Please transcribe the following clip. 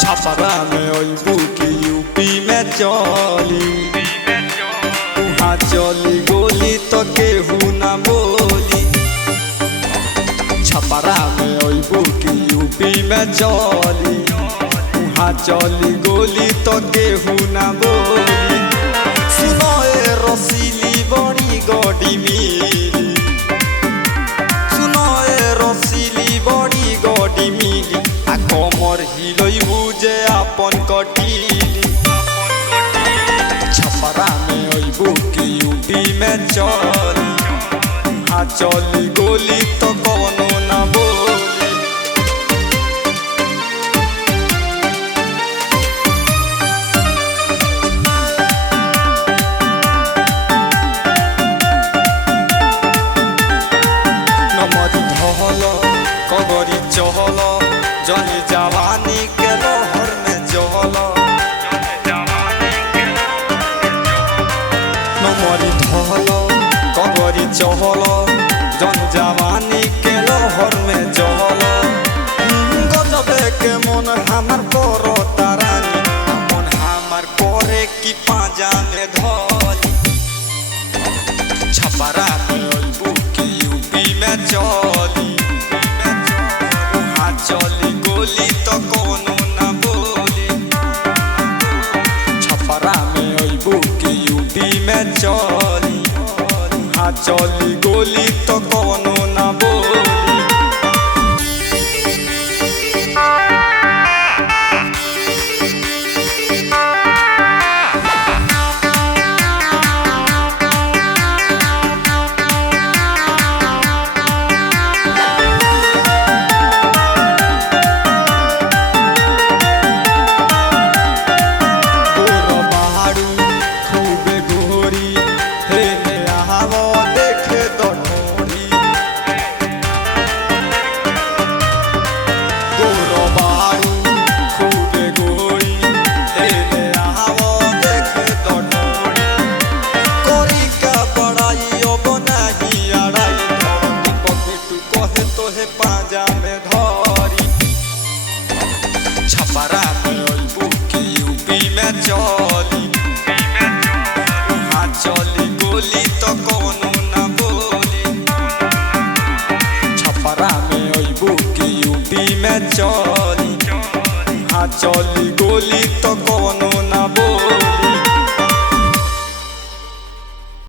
छपरा में अइबू की यूपी में चली उहाँ चली गोली तो केहू ना बोली। छपरा में अइबू की यूपी में चली उहाँ चली गोली तो केहू ना बोली। सुनो ए रसीली बड़ी गड़ी मिली, सुनो ए रसीली बड़ी गड़ी मिली। आ कमर हिलइबू जे आपन कटीली। छपरा में अइबू की यूपी में चली उहाँ चली गोली तो कौनो ना बोली। नमरी धहल कबरी चहल जनी जवानी के लहर में जहल। नमरी धहल कबरी चहल जन जवानी के लहर में जहल। गजबे के मन हमार करो तारानी, मन हमार करे की पाजा में धली। छपरा में अइबू की यूपी में चली उहाँ चली गोली तो कौनो ना बोली। छपरा में अइबू की यूपी में चली उहाँ चली गोली तो कौनो ना बोली। छपरा में अइबू की यूपी में चली उहाँ चली गोली तो कौनो ना बोली। छपरा में अइबू की यूपी में चली उहाँ चली गोली तो कौनो